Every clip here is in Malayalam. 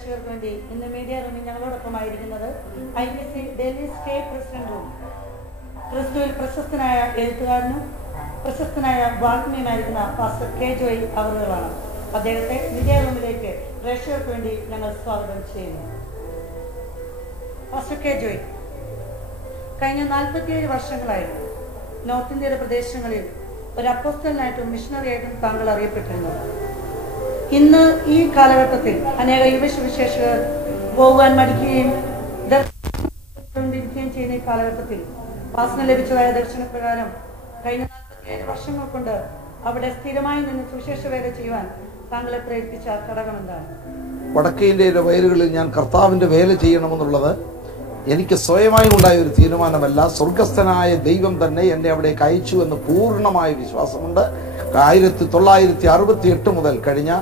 പ്രേക്ഷകർക്ക് വേണ്ടി ഇന്ന് മീഡിയ റൂമിൽ ഞങ്ങളോടൊപ്പമായിരിക്കുന്നത് IPC Delhi state president room ക്രിസ്തുവിൽ പ്രശസ്തനായ എഴുത്തുകാരനും പ്രശസ്തനായ വാഗ്മിയുമായിരിക്കുന്ന പാസ്റ്റർ കെ ജോയ് അവറുകളാണ്. അദ്ദേഹത്തെ മീഡിയ റൂമിലേക്ക് പ്രേക്ഷകർക്ക് വേണ്ടി ഞങ്ങൾ സ്വാഗതം ചെയ്യുന്നു. പാസ്റ്റർ കെ ജോയ്, കഴിഞ്ഞ 47 വർഷങ്ങളായി നോർത്ത് ഇന്ത്യയുടെ പ്രദേശങ്ങളിൽ ഒരു അപ്പോസ്റ്റലനായിട്ടും മിഷണറിയായിട്ടും താങ്കൾ അറിയപ്പെട്ടിരുന്നു. ഇന്ന് ഈ കാലഘട്ടത്തിൽ അനേക യുവസുവിശേഷകർ പോകാൻ മടിക്കുകയും ദർശനം ചെയ്യുന്ന ഈ കാലഘട്ടത്തിൽ പാസ്റ്ററിന് ലഭിച്ചതായ ദർശനപ്രകാരം കഴിഞ്ഞ 47 വർഷങ്ങൾ കൊണ്ട് അവിടെ സ്ഥിരമായി നിന്ന് സുവിശേഷ വേല ചെയ്യുവാൻ താങ്കളെ പ്രേരിപ്പിച്ച ഘടകം എന്താണ്? വടക്കേ ഇന്ത്യയിലെ വയലുകളിൽ ഞാൻ കർത്താവിന്റെ വേല ചെയ്യണമെന്നുള്ളത് എനിക്ക് സ്വയമായി ഉണ്ടായ ഒരു തീരുമാനമല്ല. സ്വർഗസ്ഥനായ ദൈവം തന്നെ എന്നെ അവിടേക്ക് അയച്ചു എന്ന് പൂർണ്ണമായ വിശ്വാസമുണ്ട്. 1968 മുതൽ കഴിഞ്ഞ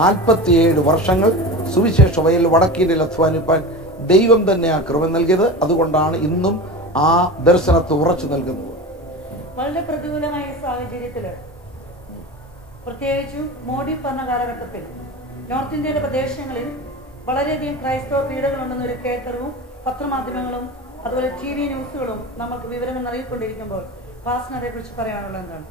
47 വർഷങ്ങൾ സുവിശേഷ വയൽ വടക്കേ ഇന്ത്യയിൽ അധ്വാനിപ്പാൻ ദൈവം തന്നെ ആ കൃപ നൽകിയത്. അതുകൊണ്ടാണ് ഇന്നും ആ ദർശനത്തെ ഉറച്ചു നൽകുന്നത്. വളരെ പ്രതികൂലമായ സാഹചര്യത്തില്, പ്രത്യേകിച്ചും മോഡി ഭരണ കാലഘട്ടത്തിൽ നോർത്ത് ഇന്ത്യയിലെ പ്രദേശങ്ങളിൽ വളരെയധികം ക്രൈസ്തവ പീഡകളുണ്ടെന്നൊരു കേട്ടറിവും പത്രമാധ്യമങ്ങളും അതുപോലെ TV ന്യൂസുകളും നമുക്ക് വിവരങ്ങൾ നൽകിക്കൊണ്ടിരിക്കുമ്പോൾ പാസ്റ്ററിനെ കുറിച്ച് പറയാനുള്ളത് എന്താണ്?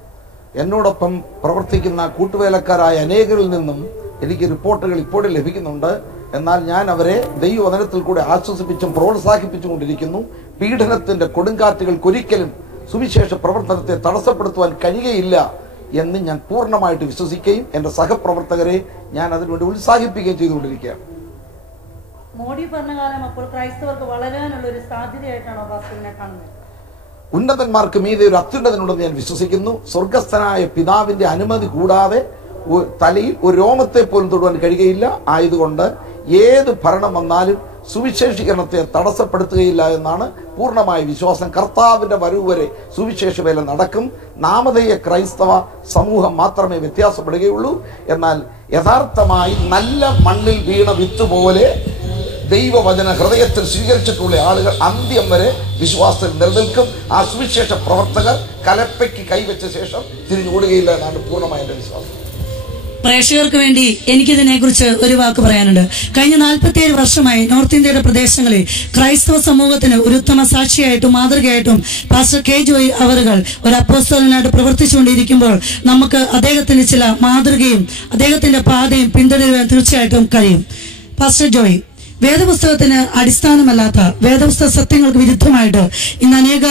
എന്നോടൊപ്പം പ്രവർത്തിക്കുന്ന കൂട്ടുവേലക്കാരായ അനേകരിൽ നിന്നും എനിക്ക് റിപ്പോർട്ടുകൾ ഇപ്പോഴും ലഭിക്കുന്നുണ്ട്. എന്നാൽ ഞാൻ അവരെ ദൈവവചനത്തിൽ കൂടെ ആശ്വസിപ്പിച്ചും പ്രോത്സാഹിപ്പിച്ചും കൊണ്ടിരിക്കുന്നു. പീഡനത്തിന്റെ കൊടുങ്കാറ്റുകൾക്കൊരിക്കലും സുവിശേഷ പ്രവർത്തനത്തെ തടസ്സപ്പെടുത്തുവാൻ കഴിയുകയില്ല എന്ന് ഞാൻ പൂർണ്ണമായിട്ട് വിശ്വസിക്കുകയും എന്റെ സഹപ്രവർത്തകരെ ഞാൻ അതിനുവേണ്ടി ഉത്സാഹിപ്പിക്കുകയും ചെയ്തുകൊണ്ടിരിക്കുകയാണ്. മോഡി ഭരണകാലം അപ്പോൾ ക്രൈസ്തവർക്ക് വളരാനുള്ള ഒരു സാധ്യതയായിട്ടാണോ പാസ്റ്ററിനെ കാണുന്നത്? ഉന്നതന്മാർക്ക് മീതെ ഒരു അത്യുന്നതനുണ്ടെന്ന് ഞാൻ വിശ്വസിക്കുന്നു. സ്വർഗസ്ഥനായ പിതാവിന്റെ അനുമതി കൂടാതെ തലയിൽ ഒരു രോമത്തെ പോലും തൊടുവാൻ കഴിയുകയില്ല. ആയതുകൊണ്ട് ഏത് ഭരണം വന്നാലും സുവിശേഷീകരണത്തെ തടസ്സപ്പെടുത്തുകയില്ല എന്നാണ് പൂർണ്ണമായ വിശ്വാസം. കർത്താവിന്റെ വരവ് വരെ സുവിശേഷ വേല നടക്കും. നാമധേയ ക്രൈസ്തവ സമൂഹം മാത്രമേ വ്യത്യാസപ്പെടുകയുള്ളൂ. എന്നാൽ യഥാർത്ഥമായി നല്ല മണ്ണിൽ വീണ വിത്ത് പോലെ ദൈവവചന ഹൃദയത്തിൽ സ്വീകരിച്ചിട്ടുള്ള ആളുകൾ അന്ത്യം വരെ വിശ്വാസത്തിൽ നിലനിൽക്കും. ആ സുവിശേഷ പ്രവർത്തകർ കലപ്പയ്ക്ക് കൈവച്ച ശേഷം തിരിഞ്ഞോടുകയില്ല എന്നാണ് പൂർണ്ണമായ എന്റെ വിശ്വാസം. പ്രേക്ഷകർക്ക് വേണ്ടി എനിക്കിതിനെ കുറിച്ച് ഒരു വാക്ക് പറയാനുണ്ട്. കഴിഞ്ഞ 47 വർഷമായി നോർത്ത് ഇന്ത്യയുടെ പ്രദേശങ്ങളിൽ ക്രൈസ്തവ സമൂഹത്തിന് ഒരു ഉത്തമ സാക്ഷിയായിട്ടും മാതൃകയായിട്ടും പാസ്റ്റർ കെ ജോയ് അവറുകൾ ഒരു അപ്പോസ്തലനായിട്ട് പ്രവർത്തിച്ചുകൊണ്ടിരിക്കുമ്പോൾ നമുക്ക് അദ്ദേഹത്തിന് ചില മാതൃകയും അദ്ദേഹത്തിന്റെ പാതയും പിന്തുടരുവാൻ തീർച്ചയായിട്ടും കഴിയും. പാസ്റ്റർ ജോയ്, വേദപുസ്തകത്തിന് അടിസ്ഥാനമല്ലാത്ത വേദപുസ്തക സത്യങ്ങൾക്ക് വിരുദ്ധമായിട്ട് ഇന്ന് അനേക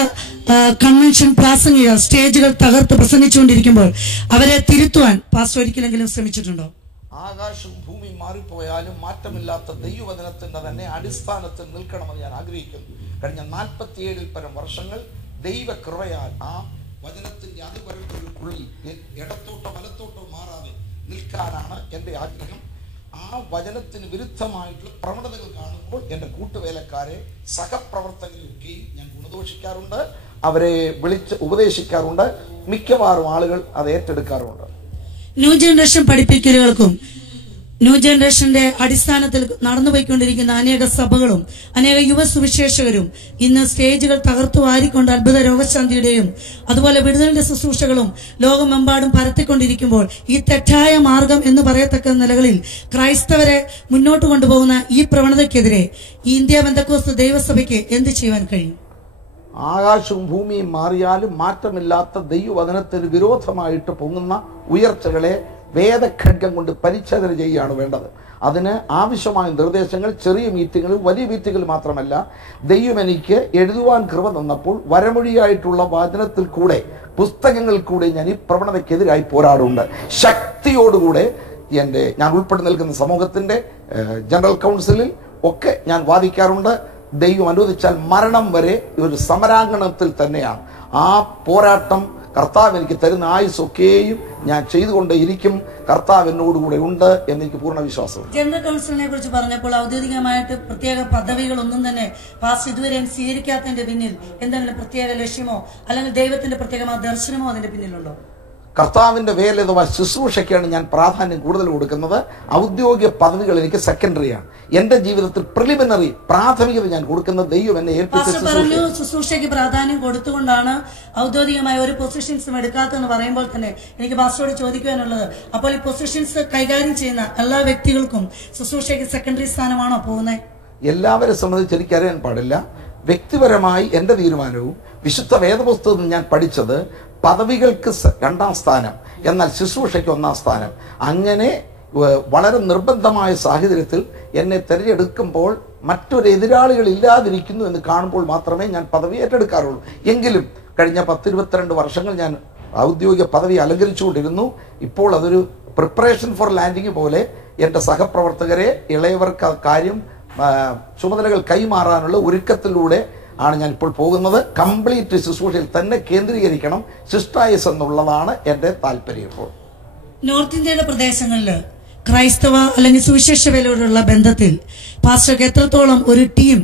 കൺവെൻഷൻ പ്രാസംഗിക സ്റ്റേജുകൾ തകർത്ത് പ്രസംഗിച്ചുകൊണ്ടിരിക്കുമ്പോൾ അവരെ തിരുത്തുവാൻ പാസ്റ്റർ ഒരിക്കലെങ്കിലും ശ്രമിച്ചിട്ടുണ്ടോ? ആകാശവും ഭൂമിയും മാറിപ്പോയാലും മാറ്റമില്ലാത്ത ദൈവവചനത്തിന്റെ തന്നെ അടിസ്ഥാനത്തിൽ നിൽക്കണമെന്ന് ഞാൻ ആഗ്രഹിക്കുന്നു. കഴിഞ്ഞ 47 പരം വർഷങ്ങൾ ദൈവകൃപയാൽ ആ വചനത്തിന്റെ അതിപരത്തിനുള്ളിൽ ഇടത്തോട്ടോ വലത്തോട്ടോ മാറാതെ നിൽക്കാനാണ് എന്റെ ആഗ്രഹം. ആ വചനത്തിന് വിരുദ്ധമായിട്ടുള്ള പ്രവണതകൾ കാണുമ്പോൾ എന്റെ കൂട്ടുവേലക്കാരെ സഹപ്രവർത്തകരെയൊക്കെയും ഞാൻ ഗുണദോഷിക്കാറുണ്ട്, അവരെ വിളിച്ച് ഉപദേശിക്കാറുണ്ട്. മിക്കവാറും ആളുകൾ അത് ഏറ്റെടുക്കാറുണ്ട്. ന്യൂ ജനറേഷൻ പഠിപ്പിക്കലുകൾക്കും ന്യൂ ജനറേഷന്റെ അടിസ്ഥാനത്തിൽ നടന്നുപോയിക്കൊണ്ടിരിക്കുന്ന അനേക സഭകളും അനേക യുവ സുവിശേഷകരും ഇന്ന് സ്റ്റേജുകൾ തകർത്തു വാരിക്കൊണ്ട് അത്ഭുത രോഗശാന്തിയുടെയും അതുപോലെ വിടുതലിന്റെ ശുശ്രൂഷകളും ലോകമെമ്പാടും പരത്തിക്കൊണ്ടിരിക്കുമ്പോൾ ഈ തെറ്റായ മാർഗം എന്ന് പറയത്തക്ക നിലകളിൽ ക്രൈസ്തവരെ മുന്നോട്ട് കൊണ്ടുപോകുന്ന ഈ പ്രവണതയ്ക്കെതിരെ ഇന്ത്യ പെന്തക്കോസ്ത് ദൈവസഭയ്ക്ക് എന്ത് ചെയ്യുവാൻ കഴിയും? ആകാശവും ഭൂമിയും മാറിയാലും മാറ്റമില്ലാത്ത ദൈവവചനത്തിന് വിരോധമായിട്ട് പൊങ്ങുന്ന ഉയർച്ചകളെ വേദഖഡ്ഗം കൊണ്ട് പരിച്ഛേദന ചെയ്യുകയാണ് വേണ്ടത്. അതിന് ആവശ്യമായ നിർദ്ദേശങ്ങൾ ചെറിയ മീറ്റിങ്ങുകൾ വലിയ മീറ്റിങ്ങുകൾ മാത്രമല്ല, ദൈവം എനിക്ക് എഴുതുവാൻ കൃപ തന്നപ്പോൾ വരമൊഴിയായിട്ടുള്ള വചനത്തിൽ കൂടെ പുസ്തകങ്ങളിൽ കൂടെ ഞാൻ ഈ പ്രവണതയ്ക്കെതിരായി പോരാടുന്നുണ്ട്. ശക്തിയോടുകൂടെ ഞാൻ ഉൾപ്പെടെ നിൽക്കുന്ന സമൂഹത്തിന്റെ ജനറൽ കൗൺസിലിൽ ഒക്കെ ഞാൻ വാദിക്കാറുണ്ട്. ദൈവം അനുവദിച്ചാൽ മരണം വരെ ഒരു സമരാങ്കണത്തിൽ തന്നെയാണ്. ആ പോരാട്ടം കർത്താവ് എനിക്ക് തരുന്ന ആയുസ്സൊക്കെയും ഞാൻ ചെയ്തുകൊണ്ടേയിരിക്കും. കർത്താവ് എന്നോടുകൂടെ ഉണ്ട് എന്ന് എനിക്ക് പൂർണ്ണ വിശ്വാസമുണ്ട്. ജനറൽ കൗൺസിലിനെ കുറിച്ച് പറഞ്ഞപ്പോൾ ഔദ്യോഗികമായിട്ട് പ്രത്യേക പദവികളൊന്നും തന്നെ പാസ്റ്റർ ഇതുവരെ സ്വീകരിക്കാത്തതിന്റെ പിന്നിൽ എന്തെങ്കിലും പ്രത്യേക ലക്ഷ്യമോ അല്ലെങ്കിൽ ദൈവത്തിന്റെ പ്രത്യേകമായ ദർശനമോ അതിന്റെ പിന്നിലുണ്ടോ? കർത്താവിൻ്റെ വേല അഥവാ ശുശ്രൂഷയ്ക്കാണ് ഞാൻ പ്രാധാന്യം കൂടുതൽ കൊടുക്കുന്നത്. ഔദ്യോഗിക പദവികൾ എനിക്ക് സെക്കൻഡറിയാണ്. എൻ്റെ ജീവിതത്തിൽ പ്രിലിമിനറി പ്രാഥമികത ഞാൻ കൊടുക്കുന്നത് ദൈവം എന്നെ ഏൽപ്പിച്ച ശുശ്രൂഷയ്ക്ക് പ്രാധാന്യം കൊടുത്തുകൊണ്ടാണ് ഔദ്യോഗികമായ ഒരു പൊസിഷൻസും എടുക്കാത്തതെന്ന് പറയുമ്പോൾ തന്നെ എനിക്ക് പാസ്റ്ററോട് ചോദിക്കുവാനുള്ളത്, അപ്പോൾ ഈ പൊസിഷൻസ് കൈകാര്യം ചെയ്യുന്ന എല്ലാ വ്യക്തികൾക്കും ശുശ്രൂഷയ്ക്ക് സെക്കൻഡറി സ്ഥാനമാണോ പോകുന്നത്? എല്ലാവരെ സംബന്ധിച്ച് എനിക്കറിയാൻ പാടില്ല. വ്യക്തിപരമായി എൻ്റെ തീരുമാനവും വിശുദ്ധ വേദപുസ്തകത്തിൽ ഞാൻ പഠിച്ചത് പദവികൾക്ക് 2ാം സ്ഥാനം, എന്നാൽ ശുശ്രൂഷയ്ക്ക് 1ാം സ്ഥാനം. അങ്ങനെ വളരെ നിർബന്ധമായ സാഹചര്യത്തിൽ എന്നെ തിരഞ്ഞെടുക്കുമ്പോൾ മറ്റൊരു എതിരാളികൾ ഇല്ലാതിരിക്കുന്നു എന്ന് കാണുമ്പോൾ മാത്രമേ ഞാൻ പദവി ഏറ്റെടുക്കാറുള്ളൂ. എങ്കിലും കഴിഞ്ഞ 10-22 വർഷങ്ങൾ ഞാൻ ഔദ്യോഗിക പദവി അലങ്കരിച്ചുകൊണ്ടിരുന്നു. ഇപ്പോൾ അതൊരു പ്രിപ്പറേഷൻ ഫോർ ലാൻഡിങ് പോലെ എൻ്റെ സഹപ്രവർത്തകരെ, ഇളയവർക്ക് കാര്യം ചുമതലകൾ കൈമാറാനുള്ള ഒരുക്കത്തിലൂടെ ആണ് ഞാൻ ഇപ്പോൾ പോകുന്നത്. കംപ്ലീറ്റ് ശുശ്രൂഷയിൽ തന്നെ കേന്ദ്രീകരിക്കണം, സിസ്റ്റായസ് എന്നുള്ളതാണ് എൻ്റെ താല്പര്യം. ഇപ്പോൾ നോർത്ത് ഇന്ത്യയുടെ പ്രദേശങ്ങളിൽ ക്രൈസ്തവ അല്ലെങ്കിൽ സുവിശേഷ വേലയോടുള്ള ബന്ധത്തിൽ പാസ്റ്റർക്ക് എത്രത്തോളം ഒരു ടീം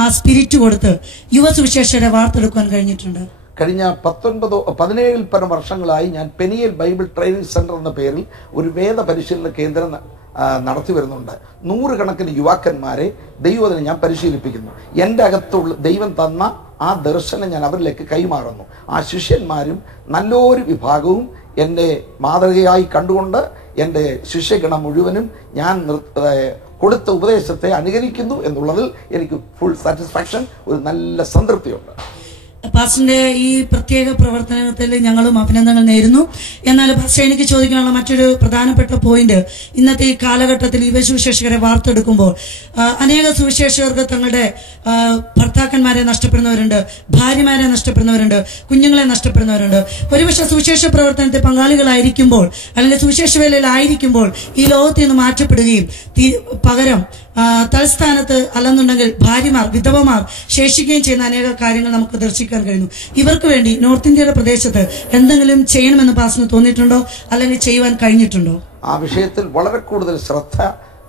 ആ സ്പിരിറ്റ് കൊടുത്ത് യുവ സുവിശേഷരെ വാർത്തെടുക്കാൻ കഴിഞ്ഞിട്ടുണ്ട്? കഴിഞ്ഞ 17 പരം വർഷങ്ങളായി ഞാൻ പെനിയൽ ബൈബിൾ ട്രെയിനിങ് സെന്റർ എന്ന പേരിൽ ഒരു വേദ പരിശീലന കേന്ദ്രം നടത്തി വരുന്നുണ്ട്. 100 കണക്കിന് യുവാക്കന്മാരെ ദൈവത്തിന് ഞാൻ പരിശീലിപ്പിക്കുന്നു. എൻ്റെ അകത്തുള്ള ദൈവം തന്ന ആ ദർശനം ഞാൻ അവരിലേക്ക് കൈമാറുന്നു. ആ ശിഷ്യന്മാരും നല്ലൊരു വിഭാഗവും എന്നെ മാതൃകയായി കണ്ടുകൊണ്ട് എൻ്റെ ശിഷ്യഗണം മുഴുവനും ഞാൻ കൊടുത്ത ഉപദേശത്തെ അനുകരിക്കുന്നു എന്നുള്ളതിൽ എനിക്ക് ഫുൾ സാറ്റിസ്ഫാക്ഷൻ, ഒരു നല്ല സംതൃപ്തിയുണ്ട്. പാസ്റ്ററിന്റെ ഈ പ്രത്യേക പ്രവർത്തനത്തിൽ ഞങ്ങളും അഭിനന്ദനങ്ങൾ നേരുന്നു. എന്നാൽ പാസ്റ്റർ, എനിക്ക് ചോദിക്കാനുള്ള മറ്റൊരു പ്രധാനപ്പെട്ട പോയിന്റ്, ഇന്നത്തെ ഈ കാലഘട്ടത്തിൽ യുവസുവിശേഷകരെ വാർത്തെടുക്കുമ്പോൾ അനേക സുവിശേഷകർക്ക് തങ്ങളുടെ ഭർത്താക്കന്മാരെ നഷ്ടപ്പെടുന്നവരുണ്ട്, ഭാര്യമാരെ നഷ്ടപ്പെടുന്നവരുണ്ട്, കുഞ്ഞുങ്ങളെ നഷ്ടപ്പെടുന്നവരുണ്ട്. ഒരുപക്ഷെ സുവിശേഷ പ്രവർത്തനത്തിൽ പങ്കാളികളായിരിക്കുമ്പോൾ അല്ലെങ്കിൽ സുവിശേഷ വേലയിലായിരിക്കുമ്പോൾ ഈ ലോകത്തിൽ നിന്ന് മാറ്റപ്പെടുകയും പകരം തൽസ്ഥാനത്ത് അല്ലെന്നുണ്ടെങ്കിൽ ഭാര്യമാർ, വിധവമാർ ശേഷിക്കുകയും ചെയ്യുന്ന അനേക കാര്യങ്ങൾ നമുക്ക് ദർശിക്കാൻ കഴിയുന്നു. ഇവർക്ക് വേണ്ടി നോർത്ത് ഇന്ത്യയുടെ പ്രദേശത്ത് എന്തെങ്കിലും ചെയ്യണമെന്ന് പാസ്റ്ററിന് തോന്നിയിട്ടുണ്ടോ, അല്ലെങ്കിൽ ചെയ്യുവാൻ കഴിഞ്ഞിട്ടുണ്ടോ? ആ വിഷയത്തിൽ വളരെ കൂടുതൽ ശ്രദ്ധ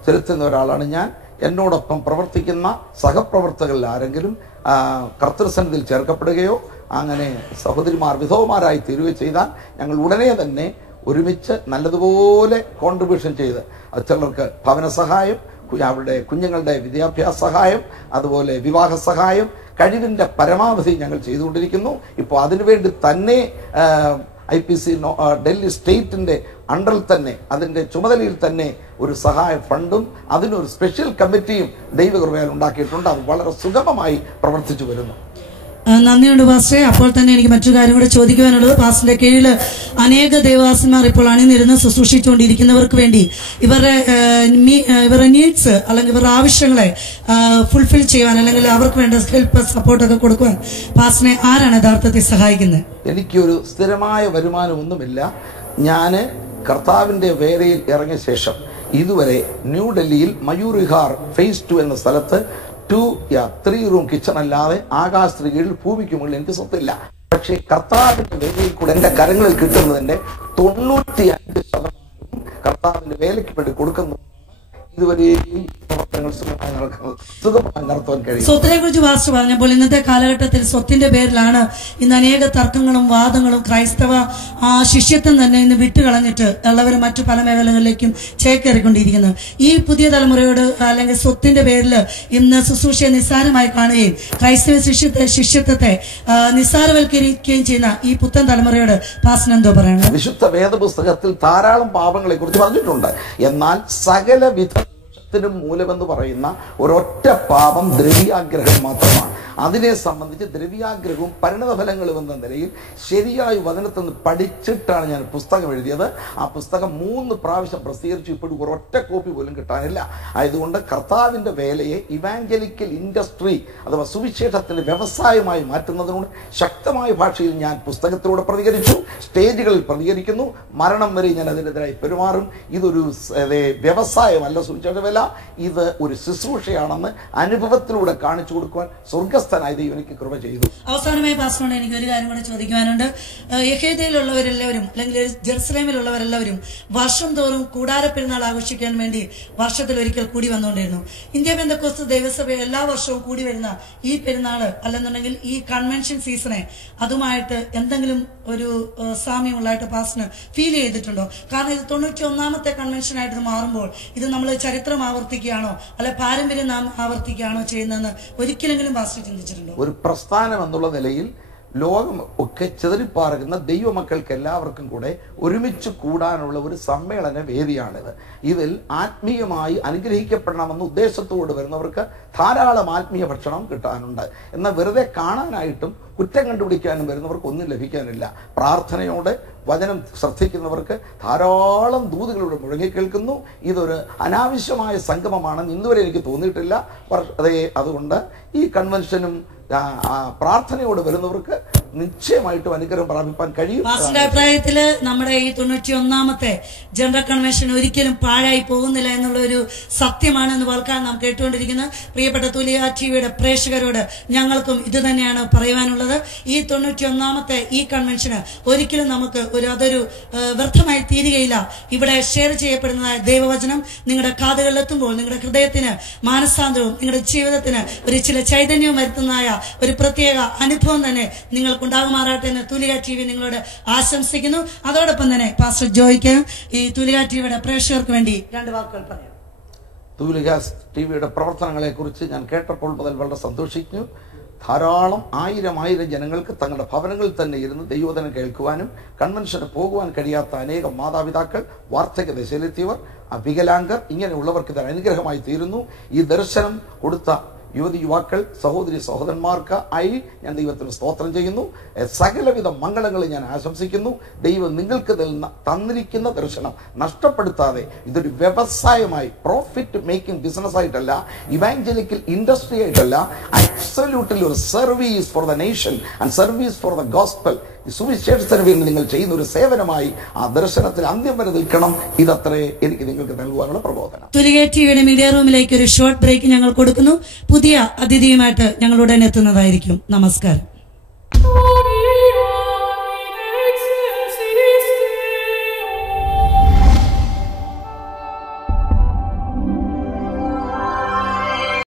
ചെലുത്തുന്ന ഒരാളാണ് ഞാൻ. എന്നോടൊപ്പം പ്രവർത്തിക്കുന്ന സഹപ്രവർത്തകരിൽ ആരെങ്കിലും കർത്തൃസന്നിധിയിൽ ചേർക്കപ്പെടുകയോ അങ്ങനെ സഹോദരിമാർ വിധവമാരായി തീരുകയോ ചെയ്താൽ ഞങ്ങൾ ഉടനെ തന്നെ ഒരുമിച്ച് നല്ലതുപോലെ കോൺട്രിബ്യൂഷൻ ചെയ്ത്, ചിലർക്ക് ഭവന സഹായം, അവരുടെ കുഞ്ഞുങ്ങളുടെ വിദ്യാഭ്യാസ സഹായം, അതുപോലെ വിവാഹ സഹായം, കഴിവിൻ്റെ പരമാവധി ഞങ്ങൾ ചെയ്തുകൊണ്ടിരിക്കുന്നു. ഇപ്പോൾ അതിനുവേണ്ടി തന്നെ IPC ഡൽഹി സ്റ്റേറ്റിൻ്റെ അണ്ടറിൽ തന്നെ, അതിൻ്റെ ചുമതലയിൽ തന്നെ ഒരു സഹായ ഫണ്ടും അതിനൊരു സ്പെഷ്യൽ കമ്മിറ്റിയും ദൈവകൃപയാൽ ഉണ്ടാക്കിയിട്ടുണ്ട്. അത് വളരെ സുഗമമായി പ്രവർത്തിച്ചു വരുന്നു. നന്ദിയുണ്ട് പാസ്റ്ററെ. അപ്പോൾ തന്നെ എനിക്ക് മറ്റൊരു കാര്യം കൂടെ ചോദിക്കുവാനുള്ളത്, പാസ്റ്ററിന്റെ കീഴിൽ അനേക ദേവദാസന്മാർ ഇപ്പോൾ അണിനിരുന്ന് ശുശ്രൂഷിച്ചുകൊണ്ടിരിക്കുന്നവർക്ക് വേണ്ടി ഇവരുടെ നീഡ്സ് അല്ലെങ്കിൽ ഇവരുടെ ആവശ്യങ്ങളെ ഫുൾഫിൽ ചെയ്യുവാൻ അല്ലെങ്കിൽ അവർക്ക് വേണ്ട ഹെൽപ്പ് സപ്പോർട്ടൊക്കെ കൊടുക്കുവാൻ പാസ്റ്ററിനെ ആരാണ് യഥാർത്ഥത്തിൽ സഹായിക്കുന്നത്? എനിക്കൊരു സ്ഥിരമായ വരുമാനമൊന്നുമില്ല. ഞാൻ കർത്താവിൻ്റെ വേലയിൽ ഇറങ്ങിയ ശേഷം ഇതുവരെ ന്യൂഡൽഹിയിൽ മയൂർ വിഹാർ ഫേസ് 2 എന്ന സ്ഥലത്ത് 3 റൂം കിച്ചൺ അല്ലാതെ ആകാശത്തിന് കീഴിൽ ഭൂമിക്ക് മുകളിൽ എനിക്ക് സ്വത്തില്ല. പക്ഷേ കർത്താവിന്റെ വേലയിൽ കൂടെ എൻ്റെ കരങ്ങളിൽ കിട്ടുന്നതിന്റെ 95% കർത്താവിന്റെ വേലയ്ക്ക് വേണ്ടി കൊടുക്കുന്നു. ഇതുവരെയും പ്രവർത്തനങ്ങൾ സുഖമായി നടത്താൻ കഴിയും. സ്വത്തിനെ കുറിച്ച് പാസ്റ്റർ പറഞ്ഞപ്പോൾ ഇന്നത്തെ കാലഘട്ടത്തിൽ സ്വത്തിന്റെ പേരിലാണ് ഇന്ന് അനേക തർക്കങ്ങളും വാദങ്ങളും ക്രൈസ്തവ ശിഷ്യത്വം തന്നെ ഇന്ന് വിട്ടുകളഞ്ഞിട്ട് ഉള്ളവർ മറ്റു പല മേഖലകളിലേക്കും ചേക്കേറിക്കൊണ്ടിരിക്കുന്നത്. ഈ പുതിയ തലമുറയോട് അല്ലെങ്കിൽ സ്വത്തിന്റെ പേരിൽ ഇന്ന് ശുശ്രൂഷയെ നിസ്സാരമായി കാണുകയും ക്രൈസ്തവ ശിഷ്യത്വത്തെ നിസ്സാരവൽക്കരിക്കുകയും ചെയ്യുന്ന ഈ പുത്തൻ തലമുറയോട് പാസ്റ്റർ എന്തോ പറയണം? വിശുദ്ധ വേദപുസ്തകത്തിൽ ധാരാളം പാപങ്ങളെ കുറിച്ച് പറഞ്ഞിട്ടുണ്ട്. എന്നാൽ സകല വിധത്തിനും മൂലമെന്ന് പറയുന്ന ഒരൊറ്റ പാപം ദ്രവ്യാഗ്രഹം മാത്രമാണ്. അതിനെ സംബന്ധിച്ച് ദ്രവ്യാഗ്രഹവും പരിണതഫലങ്ങളും എന്ന നിലയിൽ ശരിയായ വചനത്തിൽ നിന്ന് പഠിച്ചിട്ടാണ് ഞാൻ പുസ്തകം എഴുതിയത്. ആ പുസ്തകം 3 പ്രാവശ്യം പ്രസിദ്ധീകരിച്ചു. ഇപ്പോഴും ഒരൊറ്റ കോപ്പി പോലും കിട്ടാനില്ല. ആയതുകൊണ്ട് കർത്താവിൻ്റെ വേലയെ ഇവാഞ്ചലിക്കൽ ഇൻഡസ്ട്രി അഥവാ സുവിശേഷത്തിൻ്റെ വ്യവസായമായി മാറ്റുന്നതിനോട് ശക്തമായ ഭാഷയിൽ ഞാൻ പുസ്തകത്തിലൂടെ പ്രതികരിച്ചു, സ്റ്റേജുകളിൽ പ്രതികരിക്കുന്നു. മരണം വരെ ഞാൻ അതിനെതിരായി പെരുമാറും. ഇതൊരു വ്യവസായമല്ല സുവിശേഷ വേല, ഇത് ഒരു ശുശ്രൂഷയാണെന്ന് അനുഭവത്തിലൂടെ കാണിച്ചു കൊടുക്കുവാൻ സ്വർഗ വിശ്വസ്തനായ ദൈവം എനിക്ക് കൃപ ചെയ്തു. അവസാനമായി പാസ്റ്ററോട് എനിക്ക് ഒരു കാര്യം കൂടെ ചോദിക്കുവാനുണ്ട്. യഹൂദയിലുള്ളവരെല്ലാവരും അല്ലെങ്കിൽ ജെറുസലേമിലുള്ളവരെല്ലാവരും വർഷം തോറും കൂടാര പെരുന്നാൾ ആഘോഷിക്കാൻ വേണ്ടി വർഷത്തിൽ ഒരിക്കൽ കൂടി വന്നുകൊണ്ടിരുന്നു. ഇന്ത്യ പെന്തക്കോസ്ത് ദൈവസഭ എല്ലാ വർഷവും കൂടി വരുന്ന ഈ പെരുന്നാള് അല്ലെന്നുണ്ടെങ്കിൽ ഈ കൺവെൻഷൻ സീസണെ അതുമായിട്ട് എന്തെങ്കിലും ഒരു സാമ്യമുള്ളതായിട്ട് പാസ്റ്ററിന് ഫീൽ ചെയ്തിട്ടുണ്ടോ? കാരണം ഇത് 91ാമത്തെ കൺവെൻഷനായിട്ട് മാറുമ്പോൾ ഇത് നമ്മൾ ചരിത്രം ആവർത്തിക്കുകയാണോ അല്ലെ പാരമ്പര്യം നാം ആവർത്തിക്കുകയാണോ ചെയ്യുന്നതെന്ന് ഒരിക്കലെങ്കിലും പാസ്റ്റർ ചിന്തിച്ചിട്ടുണ്ടോ? ഒരു പ്രസ്ഥാനം എന്നുള്ള നിലയിൽ ലോകം ഒക്കെ ചിതറിപ്പാറുന്ന ദൈവമക്കൾക്ക് എല്ലാവർക്കും കൂടെ ഒരുമിച്ച് കൂടാനുള്ള ഒരു സമ്മേളന വേദിയാണിത്. ഇതിൽ ആത്മീയമായി അനുഗ്രഹിക്കപ്പെടണമെന്ന ഉദ്ദേശത്തോട് വരുന്നവർക്ക് ധാരാളം ആത്മീയ ഭക്ഷണം കിട്ടാനുണ്ട്. എന്നാൽ വെറുതെ കാണാനായിട്ടും കുറ്റം കണ്ടുപിടിക്കാനും വരുന്നവർക്ക് ഒന്നും ലഭിക്കാനില്ല. പ്രാർത്ഥനയോടെ വചനം ശ്രദ്ധിക്കുന്നവർക്ക് ധാരാളം ദൂതുകളുടെ മുഴങ്ങിക്കേൾക്കുന്നു. ഇതൊരു അനാവശ്യമായ സംഗമമാണെന്ന് ഇന്നുവരെ എനിക്ക് തോന്നിയിട്ടില്ല. അതുകൊണ്ട് ഈ കൺവെൻഷനും പ്രാർത്ഥനയോട് വരുന്നവർക്ക് നിശ്ചയമായിട്ടും അനുഗ്രഹം പ്രാപിപ്പാൻ കഴിയും. അഭിപ്രായത്തില് നമ്മുടെ ഈ 91ാമത്തെ ജനറൽ കൺവെൻഷൻ ഒരിക്കലും പാഴായി പോകുന്നില്ല എന്നുള്ള ഒരു സത്യമാണെന്ന് വാൽക്കാൻ നാം കേട്ടുകൊണ്ടിരിക്കുന്ന പ്രിയപ്പെട്ട തുലിയ ടിവിയുടെ പ്രേക്ഷകരോട് ഞങ്ങൾക്കും ഇത് തന്നെയാണ് പറയുവാനുള്ളത്. ഈ 91ാമത്തെ ഈ കൺവെൻഷന് ഒരിക്കലും നമുക്ക് അതൊരു വ്യർത്ഥമായി തീരുകയില്ല. ഇവിടെ ഷെയർ ചെയ്യപ്പെടുന്നതായ ദൈവവചനം നിങ്ങളുടെ കാതുകളിലെത്തുമ്പോൾ നിങ്ങളുടെ ഹൃദയത്തിന് മാനസാന്തരവും നിങ്ങളുടെ ജീവിതത്തിന് ഒരു ചില ചൈതന്യവും വരുത്തുന്നതായ ഒരു പ്രത്യേക അനുഭവം തന്നെ നിങ്ങൾക്കുണ്ടാകുമാറാട്ടെ എന്ന് തുലിക ടിവി നിങ്ങളോട് ആശംസിക്കുന്നു. അതോടൊപ്പം തന്നെ പാസ്റ്റർ ജോയ്ക്ക് ഈ തുലിക ടിവിയുടെ പ്രേക്ഷകർക്ക് വേണ്ടി 2 വാക്കുകൾ പറയാം. തുലിക ടിവിയുടെ പ്രവർത്തനങ്ങളെ കുറിച്ച് ഞാൻ കേട്ടപ്പോൾ മുതൽ വളരെ സന്തോഷിക്കുന്നു. ധാരാളം ആയിരം ജനങ്ങൾക്ക് തങ്ങളുടെ ഭവനങ്ങളിൽ തന്നെ ഇരുന്ന് ദൈവവചനം കേൾക്കുവാനും കൺവെൻഷന് പോകുവാൻ കഴിയാത്ത അനേകം മാതാപിതാക്കൾ, വാർദ്ധക്യ ദശയിലെത്തിയവർ, വികലാംഗർ, ഇങ്ങനെയുള്ളവർക്ക് ഇത് അനുഗ്രഹമായി തീരുന്നു. ഈ ദർശനം കൊടുത്ത യുവതി യുവാക്കൾ, സഹോദരി സഹോദരന്മാർക്ക് ആയി ഞാൻ ദൈവത്തിന് സ്തോത്രം ചെയ്യുന്നു. സകലവിധ മംഗളങ്ങളും ഞാൻ ആശംസിക്കുന്നു. ദൈവം നിങ്ങൾക്ക് തന്നിരിക്കുന്ന ദർശനം നഷ്ടപ്പെടുത്താതെ ഇതൊരു വ്യവസായമായി, പ്രോഫിറ്റ് മേക്കിംഗ് ബിസിനസ് ആയിട്ടല്ല, ഇവാഞ്ചലിക്കൽ ഇൻഡസ്ട്രി ആയിട്ടല്ല, അബ്സല്യൂട്ട്ലി ഒരു service for the nation and service for the gospel, സുവിശേഷത്തിന് വേണ്ടി നിങ്ങൾ ചെയ്യുന്ന ഒരു സേവനമായി ആ ദർശനത്തിൽ അന്ത്യം വരെ നിൽക്കണം. ഇതത്രേ എനിക്ക് നിങ്ങൾക്ക് നൽകുവാനുള്ള പ്രബോധനം. തുലിക ടിവിയുടെ മീഡിയ റൂമിലേക്ക് ഒരു ഷോർട്ട് ബ്രേക്ക് ഞങ്ങൾ കൊടുക്കുന്നു. പുതിയ അതിഥിയുമായിട്ട് ഞങ്ങൾ ഉടൻ എത്തുന്നതായിരിക്കും. നമസ്കാരം.